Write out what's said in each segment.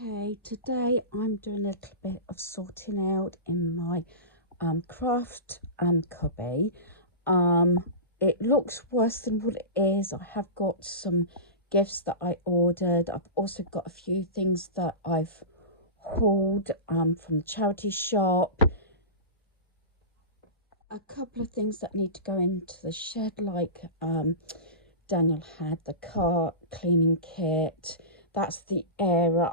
Okay, today I'm doing a little bit of sorting out in my craft cubby. It looks worse than what it is. I have got some gifts that I ordered. I've also got a few things that I've hauled from the charity shop. A couple of things that need to go into the shed, like Daniel had the car cleaning kit. That's the area.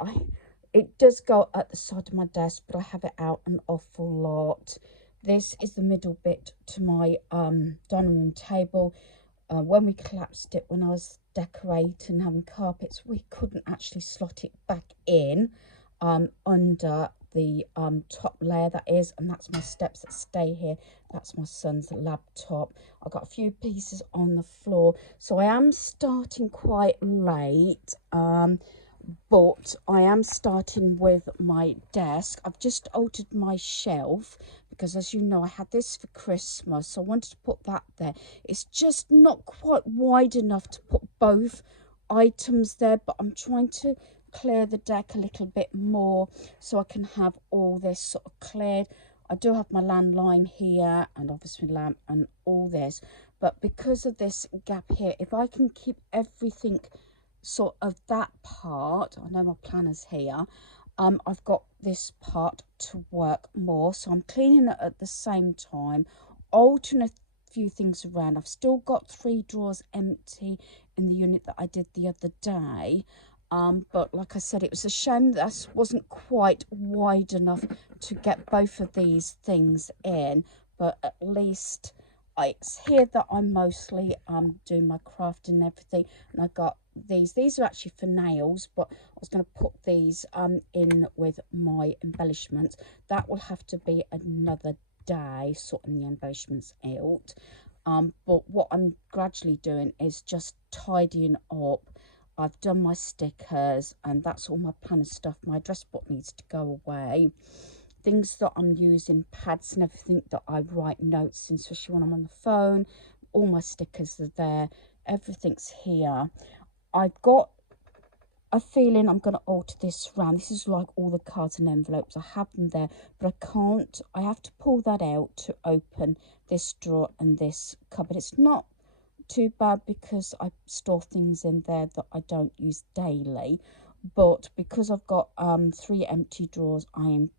It does go at the side of my desk, but I have it out an awful lot. This is the middle bit to my dining room table. When we collapsed it, when I was decorating, having carpets, we couldn't actually slot it back in under the top layer, that is, and that's my steps that stay here. That's my son's laptop. I've got a few pieces on the floor, so I am starting quite late, but I am starting with my desk. I've just altered my shelf because, as you know, I had this for Christmas, so I wanted to put that there. It's just not quite wide enough to put both items there, but I'm trying to clear the deck a little bit more so I can have all this sort of cleared. I do have my landline here and obviously lamp and all this, but because of this gap here, if I can keep everything sort of that part, I know my planner's here, I've got this part to work more, so I'm cleaning it at the same time, altering a few things around. I've still got 3 drawers empty in the unit that I did the other day, but like I said, it was a shame that wasn't quite wide enough to get both of these things in, but at least it's here that I'm mostly doing my crafting and everything. And I got these are actually for nails, but I was going to put these in with my embellishments. That will have to be another day sorting the embellishments out. But what I'm gradually doing is just tidying up. I've done my stickers and that's all my planner stuff. My address book needs to go away. Things that I'm using, pads and everything that I write notes in, especially when I'm on the phone. All my stickers are there. Everything's here. I've got a feeling I'm going to alter this round. This is like all the cards and envelopes. I have them there, but I can't. I have to pull that out to open this drawer and this cupboard. It's not too bad because I store things in there that I don't use daily, but because I've got 3 empty drawers, I am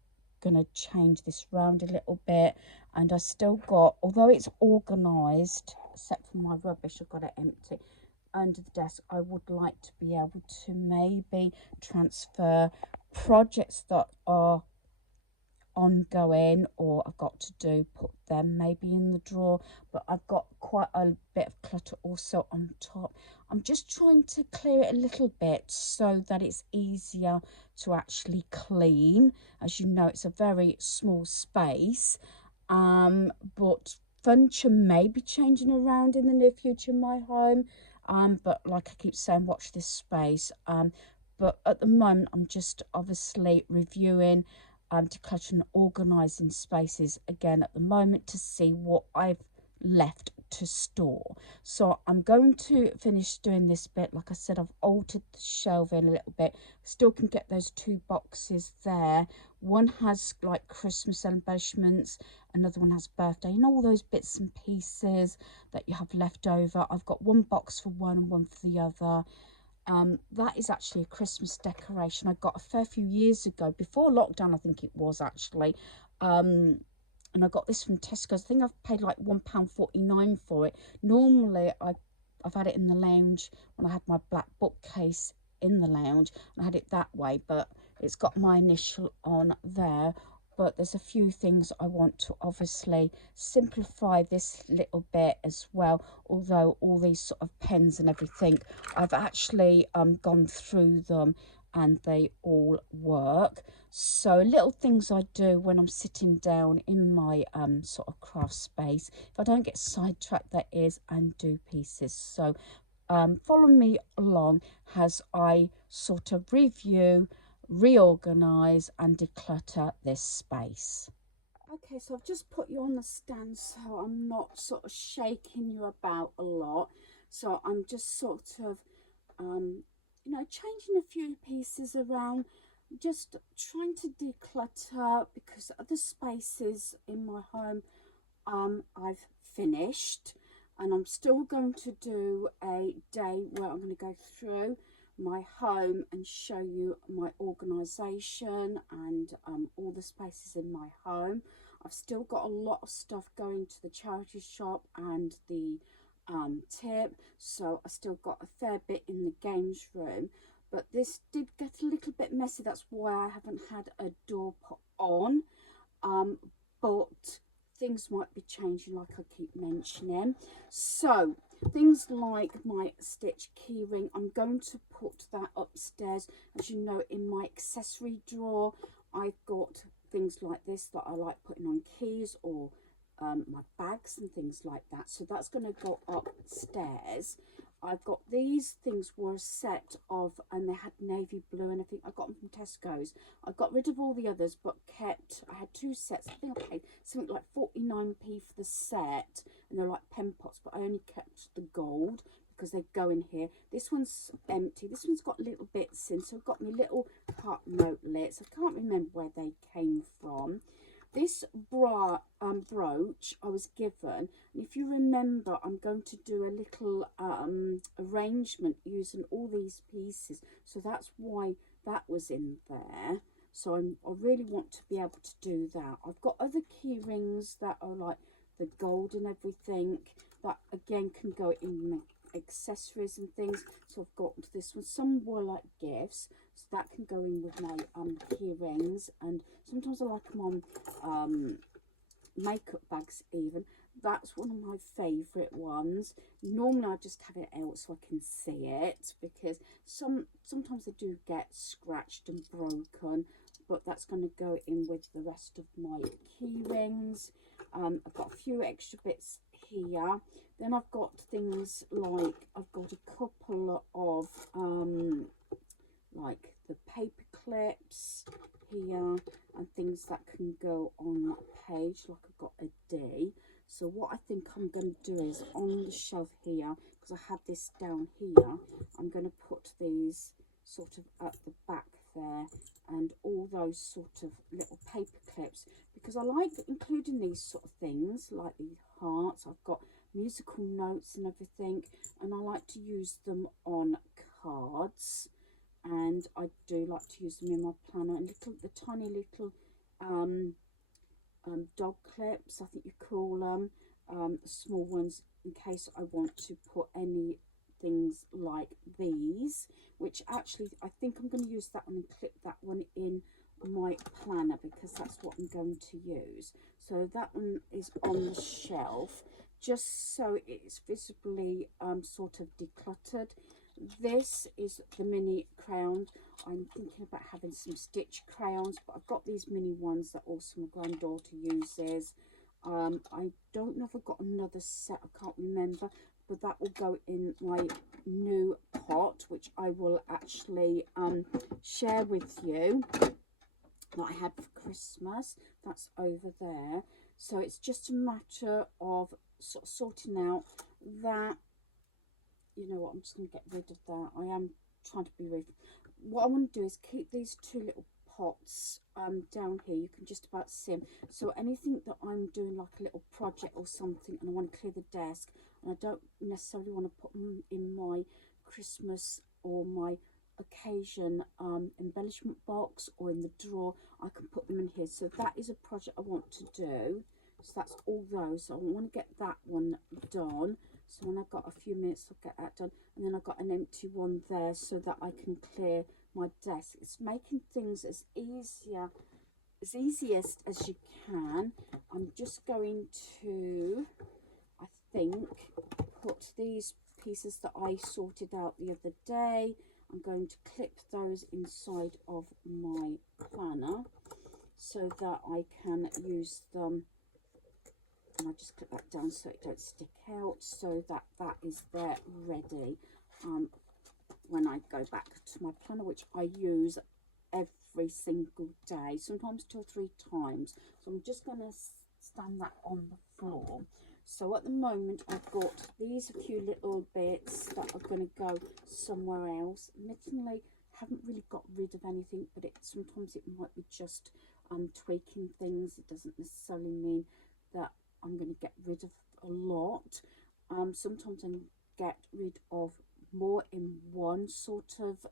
gonna change this round a little bit. And I still got, although it's organized except for my rubbish, I've got it empty under the desk. I would like to be able to maybe transfer projects that are ongoing or I've got to do, put them maybe in the drawer, but I've got quite a bit of clutter also on top. I'm just trying to clear it a little bit so that it's easier to actually clean. As you know, it's a very small space, but furniture may be changing around in the near future in my home, but like I keep saying, watch this space. But at the moment I'm just obviously reviewing, decluttering and organising spaces again at the moment to see what I've left to store. So I'm going to finish doing this bit. Like I said, I've altered the shelving a little bit. Still can get those 2 boxes there. One has like Christmas embellishments, another one has birthday, you know, all those bits and pieces that you have left over. I've got 1 box for one and one for the other. That is actually a Christmas decoration I got a fair few years ago, before lockdown I think it was actually, and I got this from Tesco. I think I've paid like £1.49 for it. Normally I've had it in the lounge when I had my black bookcase in the lounge, and I had it that way, but it's got my initial on there. But there's a few things I want to obviously simplify this little bit as well, although all these sort of pens and everything, I've actually gone through them and they all work. So little things I do when I'm sitting down in my sort of craft space, if I don't get sidetracked, that is, and do pieces. So follow me along as I sort of review, reorganize and declutter this space. Okay, so I've just put you on the stand so I'm not sort of shaking you about a lot. So I'm just sort of, you know, changing a few pieces around. just trying to declutter because other spaces in my home I've finished, and I'm still going to do a day where I'm going to go through my home and show you my organisation and all the spaces in my home. I've still got a lot of stuff going to the charity shop and the tip, so I still got a fair bit in the games room, but this did get a little bit messy. That's why I haven't had a door put on, but things might be changing like I keep mentioning. So things like my Stitch keyring, I'm going to put that upstairs. As you know, in my accessory drawer I've got things like this that I like putting on keys or my bags and things like that, so that's going to go upstairs. I've got these things were a set of, and they had navy blue, and I think I got them from Tesco's. I got rid of all the others but kept, I had two sets. I think I paid something like 49p for the set, and they're like pen pots, but I only kept the gold because they go in here. This one's empty. This one's got little bits in, so I've got my little heart notelets. I can't remember where they came from. This brooch I was given, and if you remember, I'm going to do a little arrangement using all these pieces, so that's why that was in there. So I really want to be able to do that. I've got other key rings that are like the gold and everything that again can go in accessories and things. So I've got this one. Some were like gifts, so that can go in with my key rings, and sometimes I like them on makeup bags even. That's one of my favourite ones. Normally I just have it out so I can see it, because sometimes they do get scratched and broken, but that's going to go in with the rest of my key rings. I've got a few extra bits here. Then I've got things like, I've got a couple of like the paper clips here and things that can go on that page, like I've got a D. So what I think I'm going to do is on the shelf here, because I had this down here, I'm going to put these sort of at the back there, and all those sort of little paper clips, because I like including these sort of things like the hearts. I've got musical notes and everything, and I like to use them on cards, and I do like to use them in my planner, and the tiny little dog clips, I think you call them, small ones, in case I want to put any things like these, which actually I think I'm going to use that one and clip that one in my planner, because that's what I'm going to use. So that one is on the shelf, just so it's visibly sort of decluttered. This is the mini crayon. I'm thinking about having some Stitch crayons, but I've got these mini ones that also my granddaughter uses. I don't know if I've got another set, I can't remember, but that will go in my new pot, which I will actually share with you, that I had for Christmas. That's over there. So it's just a matter of sort of sorting out that. You know what, I'm just going to get rid of that. I am trying to be rude. What I want to do is keep these two little pots down here. You can just about see them. So anything that I'm doing, like a little project or something, and I want to clear the desk, and I don't necessarily want to put them in my Christmas or my occasion embellishment box or in the drawer, I can put them in here. So that is a project I want to do. So that's all those. So I want to get that one done. So when I've got a few minutes, I'll get that done. And then I've got an empty one there so that I can clear my desk. It's making things as easiest as you can. I'm just going to, I think, put these pieces that I sorted out the other day, I'm going to clip those inside of my planner so that I can use them. And I just clip that down so it don't stick out, so that that is there ready when I go back to my planner, which I use every single day, sometimes 2 or 3 times. So I'm just going to stand that on the floor. So at the moment I've got these a few little bits that are going to go somewhere else. Admittedly, haven't really got rid of anything, but sometimes it might be just tweaking things. It doesn't necessarily mean that I'm going to get rid of a lot. Sometimes I get rid of more in one sort of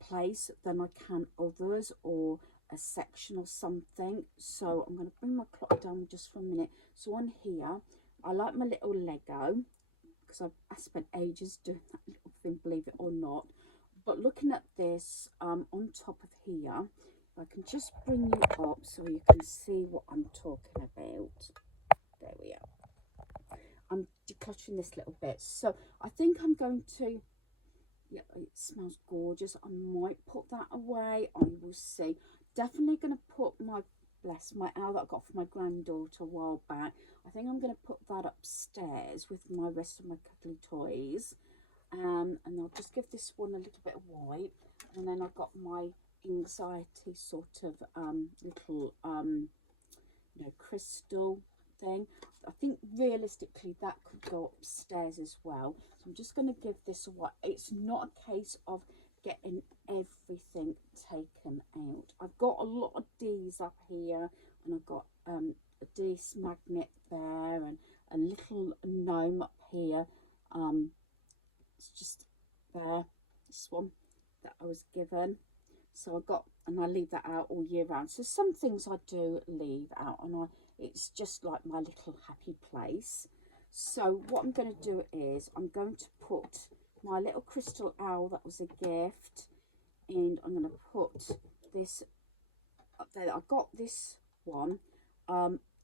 place than I can others, or a section or something. So I'm going to bring my clock down just for a minute. So on here, I like my little Lego, because I spent ages doing that little thing, believe it or not. But looking at this on top of here, I can just bring you up so you can see what I'm talking about. There we are. I'm decluttering this little bit. So I think I'm going to, yeah, it smells gorgeous. I might put that away. I will see. Definitely going to put my, bless my owl that I got for my granddaughter a while back. I think I'm going to put that upstairs with my rest of my cuddly toys. And I'll just give this one a little bit of wipe. And then I've got my anxiety sort of little you know, crystal thing. I think realistically that could go upstairs as well. So I'm just going to give this a wipe. It's not a case of getting everything taken out. I've got a lot of D's up here, and I've got a D's magnet there, and a little gnome up here. It's just there, this one that I was given. So I got, and I leave that out all year round. So some things I do leave out, and it's just like my little happy place. So what I'm going to do is I'm going to put my little crystal owl that was a gift, and I'm going to put this up there. I got this one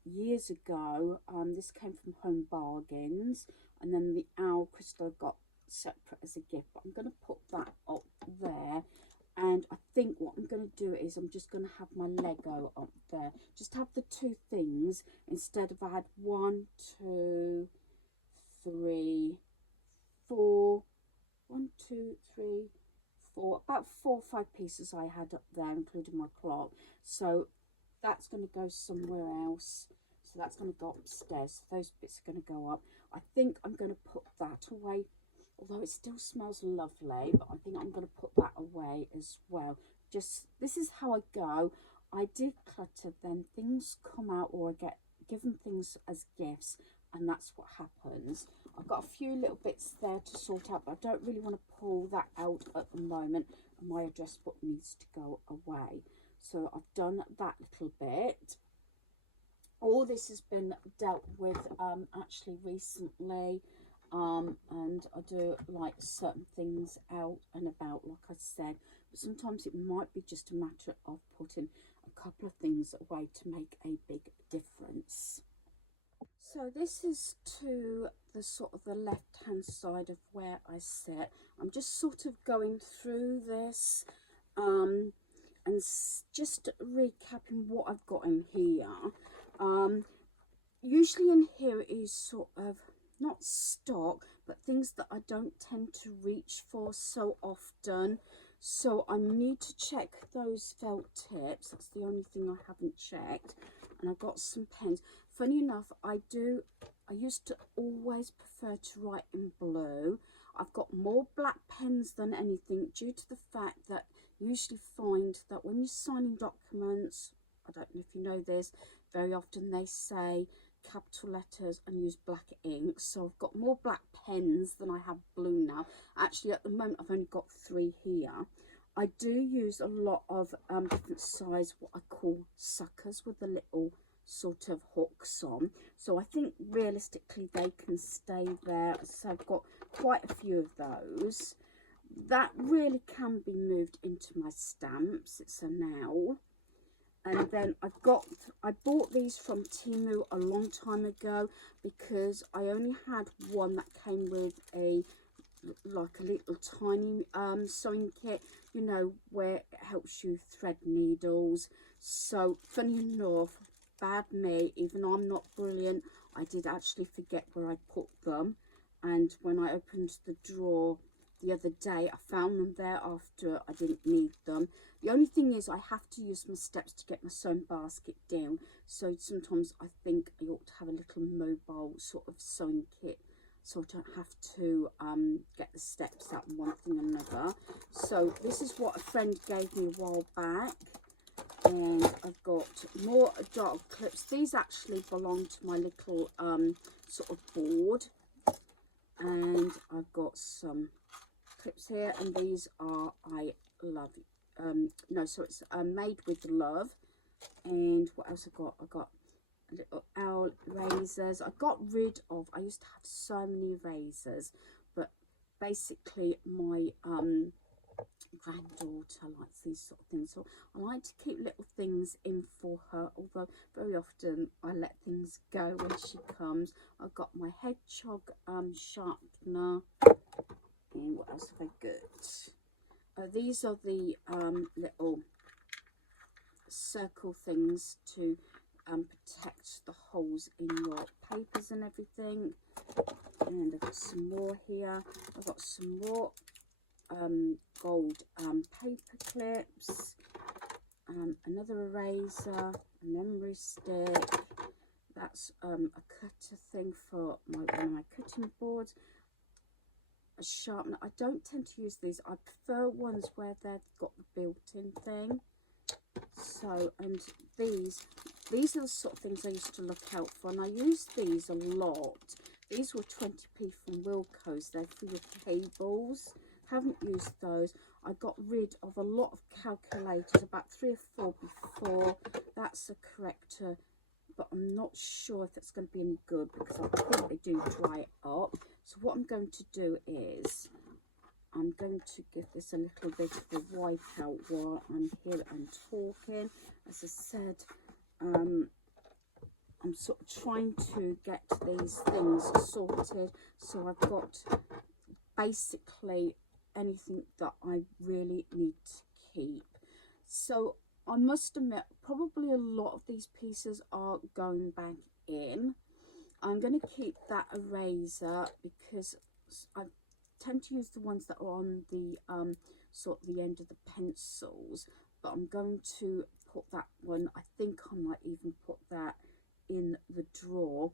years ago. This came from Home Bargains, and then the owl crystal I got separate as a gift, but I'm going to put that up there. And I think what I'm going to do is I'm just going to have my Lego up there, just have the two things instead of, I had 1, 2, 3, 4, 1, 2, 3, 4, about 4 or 5 pieces I had up there, including my clock. So that's going to go somewhere else. So that's going to go upstairs. So those bits are going to go up. I think I'm going to put that away, although it still smells lovely, but I think I'm going to put that away as well. Just, this is how I go. I declutter, then things come out, or I get given things as gifts, and that's what happens. I've got a few little bits there to sort out, but I don't really want to pull that out at the moment, and my address book needs to go away. So I've done that little bit. All this has been dealt with actually recently. And I do like certain things out and about, like I said, but sometimes it might be just a matter of putting a couple of things away to make a big difference. So this is to the sort of the left hand side of where I sit. I'm just sort of going through this and just recapping what I've got in here. Usually in here is sort of not stock, but things that I don't tend to reach for so often. So I need to check those felt tips. That's the only thing I haven't checked. And I've got some pens. Funny enough, I used to always prefer to write in blue. I've got more black pens than anything, due to the fact that you usually find that when you're signing documents, I don't know if you know this, very often they say capital letters and use black ink. So I've got more black pens than I have blue now. Actually, at the moment I've only got 3 here. I do use a lot of different size, what I call suckers, with the little sort of hooks on. So I think realistically they can stay there. So I've got quite a few of those. That really can be moved into my stamps. It's a now. And then I bought these from Temu a long time ago, because I only had one that came with like a little tiny sewing kit, you know, where it helps you thread needles. So funny enough, bad me, even though I'm not brilliant, I did actually forget where I put them. And when I opened the drawer the other day, I found them there after I didn't need them. The only thing is I have to use my steps to get my sewing basket down, so sometimes I think I ought to have a little mobile sort of sewing kit so I don't have to get the steps out and one thing and another. So this is what a friend gave me a while back, and I've got more dark clips. These actually belong to my little sort of board, and I've got some clips here, and these are I love no, so it's made with love. And what else I got little owl razors. I got rid of, I used to have so many razors, but basically my granddaughter likes these sort of things, so I like to keep little things in for her, although very often I let things go when she comes. I've got my hedgehog sharpener, and what else have I got? These are the little circle things to protect the holes in your papers and everything. And I've got some more here. I've got some more gold paper clips, another eraser, a memory stick. That's a cutter thing for one of my cutting boards, a sharpener. I don't tend to use these. I prefer ones where they've got the built-in thing. So, and these are the sort of things I used to look out for, and I use these a lot. These were 20p from Wilko's. They're for your cables. Haven't used those. I got rid of a lot of calculators, about 3 or 4 before. That's a corrector, but I'm not sure if it's going to be any good because I think they do dry it up. So what I'm going to do is I'm going to give this a little bit of a wipe out while I'm here and talking. As I said, I'm sort of trying to get these things sorted, so I've got basically anything that I really need to keep. So I must admit, probably a lot of these pieces are going back in. I'm going to keep that eraser because I tend to use the ones that are on the sort of the end of the pencils, but I'm going to put that one, I think I might even put that in the drawer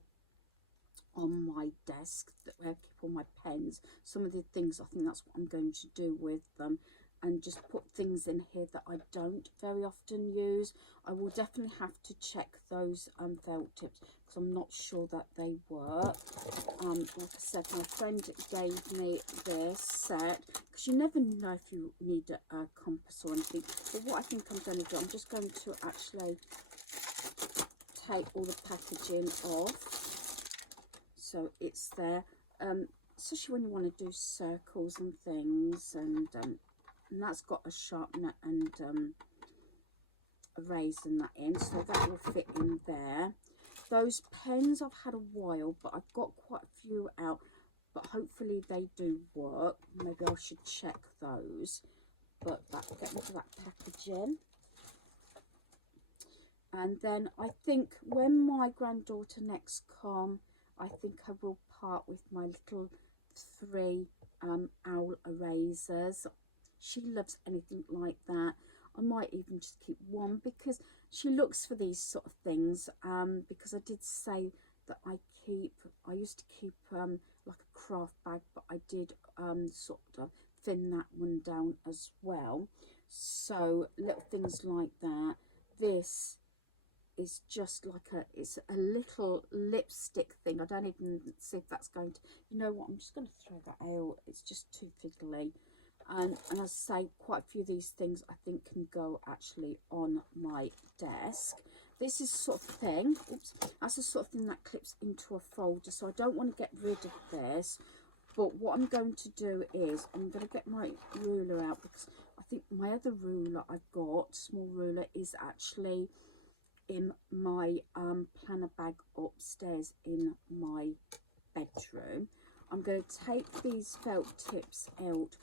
on my desk where I keep all my pens. Some of the things, I think that's what I'm going to do with them, and just put things in here that I don't very often use. I will definitely have to check those felt tips because I'm not sure that they work. Like I said, my friend gave me this set because you never know if you need a compass or anything. But what I think I'm going to do, I'm just going to actually take all the packaging off so it's there, especially when you want to do circles and things, and that's got a sharpener and a razor and that in, so that will fit in there. Those pens I've had a while, but I've got quite a few out, but hopefully they do work. Maybe I should check those, but get into that packaging. And then I think when my granddaughter next comes, I think I will part with my little 3 owl erasers. She loves anything like that. I might even just keep one because she looks for these sort of things, because I did say that I used to keep like a craft bag, but I did sort of thin that one down as well. So little things like that. This is just like it's a little lipstick thing. I don't even see if that's going to, you know what, I'm just going to throw that out. It's just too fiddly. And as I say, quite a few of these things I think can go actually on my desk. This is sort of thing, oops, that's the sort of thing that clips into a folder, so I don't want to get rid of this. But what I'm going to do is I'm going to get my ruler out, because I think my other ruler I've got, small ruler, is actually in my planner bag upstairs in my bedroom. I'm going to take these felt tips out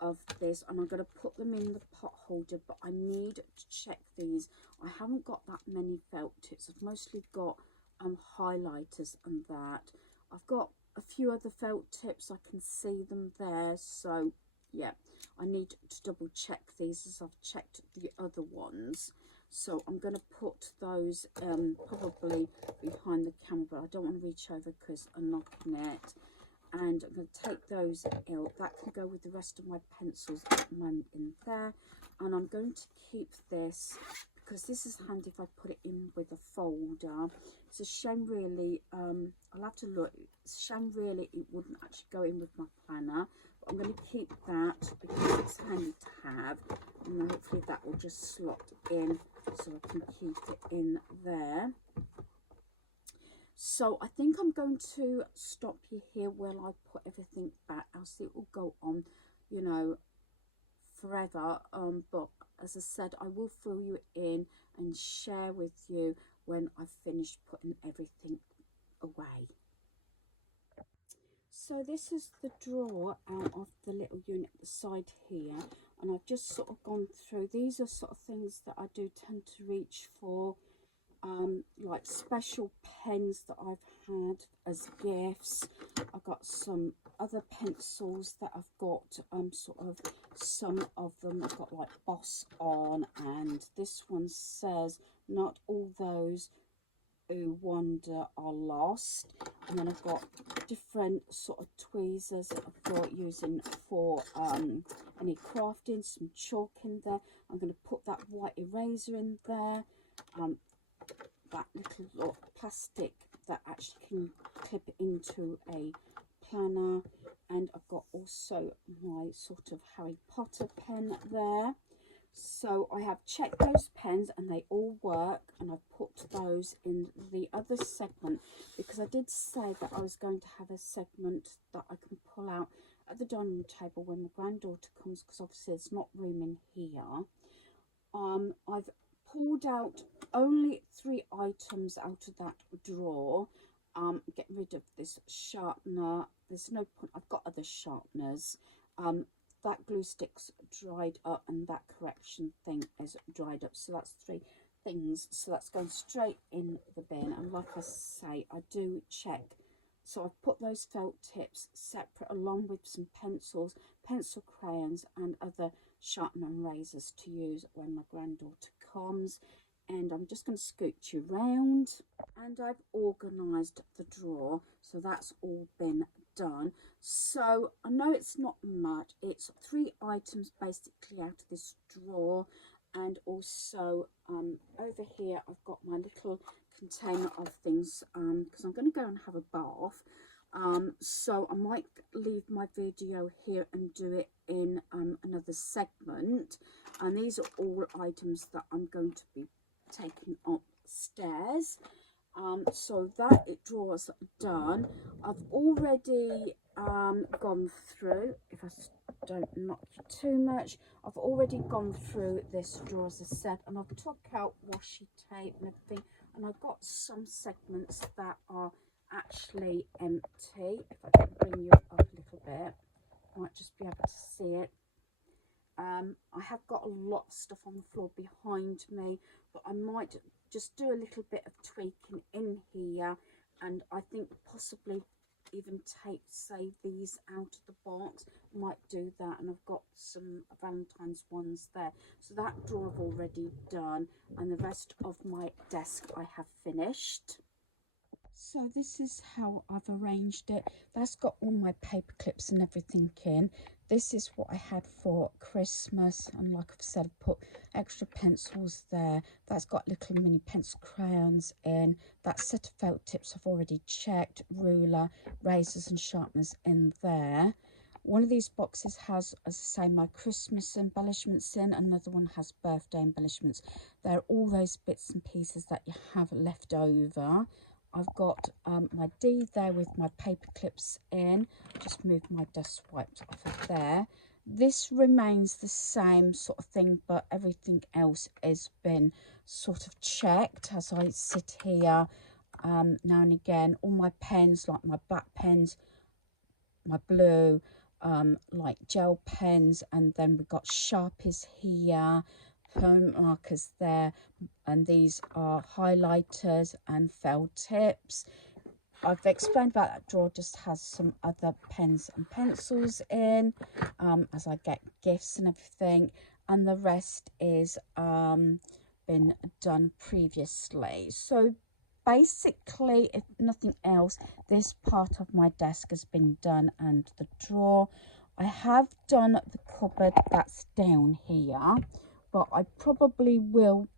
of this and I'm going to put them in the pot holder, but I need to check these. I haven't got that many felt tips. I've mostly got highlighters and that. I've got a few other felt tips, I can see them there, so yeah, I need to double check these as I've checked the other ones. So I'm going to put those probably behind the camera, but I don't want to reach over because I'm knocking it. and I'm going to take those out. That can go with the rest of my pencils at the moment in there. And I'm going to keep this because this is handy if I put it in with a folder. It's a shame really, I'll have to look, it's a shame really it wouldn't actually go in with my planner, but I'm going to keep that because it's handy to have, and hopefully that will just slot in so I can keep it in there. So I think I'm going to stop you here while I put everything back. I'll see it will go on, you know, forever, but as I said, I will fill you in and share with you when I've finished putting everything away. So this is the drawer out of the little unit at the side here, and I've just sort of gone through. These are sort of things that I do tend to reach for, like special pens that I've had as gifts. I've got some other pencils that I've got, sort of some of them I've got like Boss on, and this one says not all those who wander are lost. And then I've got different sort of tweezers that I've got using for any crafting, some chalk in there. I'm going to put that white eraser in there, that little plastic that actually can clip into a planner, and I've got also my sort of Harry Potter pen there. So I have checked those pens and they all work, and I've put those in the other segment because I did say that I was going to have a segment that I can pull out at the dining room table when my granddaughter comes, because obviously there's not room in here. I've pulled out only 3 items out of that drawer. Get rid of this sharpener. There's no point, I've got other sharpeners. That glue stick's dried up, and that correction thing is dried up. So that's 3 things. So that's going straight in the bin. And like I say, I do check. So I've put those felt tips separate along with some pencils, pencil crayons and other sharpener and razors to use when my granddaughter comes. And I'm just going to scoot you round, and I've organised the drawer, so that's all been done. So I know it's not much, it's 3 items basically out of this drawer, and also over here I've got my little container of things because I'm going to go and have a bath. So I might leave my video here and do it in another segment, and these are all items that I'm going to be taking upstairs. So that drawer's done. I've already gone through, if I don't knock you too much, I've already gone through this drawer, as I said, and I've took out washi tape and everything, and I've got some segments that are actually empty. If I can bring you up a little bit, I might just be able to see it. I have got a lot of stuff on the floor behind me, but I might just do a little bit of tweaking in here, and I think possibly even take, say, these out of the box. Might do that, and I've got some Valentine's ones there. So that drawer I've already done, and the rest of my desk I have finished. So this is how I've arranged it. That's got all my paper clips and everything in. This is what I had for Christmas, and like I've said, I put extra pencils there. That's got little mini pencil crayons in. That set of felt tips I've already checked. Ruler, razors and sharpeners in there. One of these boxes has, as I say, my Christmas embellishments in. Another one has birthday embellishments. They're all those bits and pieces that you have left over. I've got my D there with my paper clips in. Just move my dust wipes off of there. This remains the same sort of thing, but everything else has been sort of checked as I sit here now and again. All my pens, like my black pens, my blue, like gel pens, and then we've got Sharpies here, permanent markers there, and these are highlighters and felt tips. I've explained about that drawer, just has some other pens and pencils in as I get gifts and everything, and the rest is been done previously. So basically, if nothing else, this part of my desk has been done, and the drawer. I have done the cupboard that's down here, but I probably will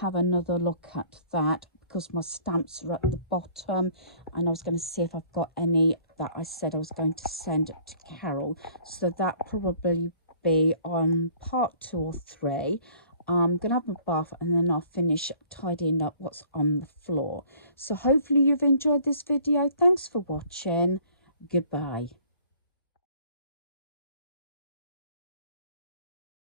have another look at that, because my stamps are at the bottom, and I was going to see if I've got any that I said I was going to send to Carol. So that probably be on part 2 or 3. I'm going to have my bath and then I'll finish tidying up what's on the floor. So hopefully you've enjoyed this video. Thanks for watching. Goodbye.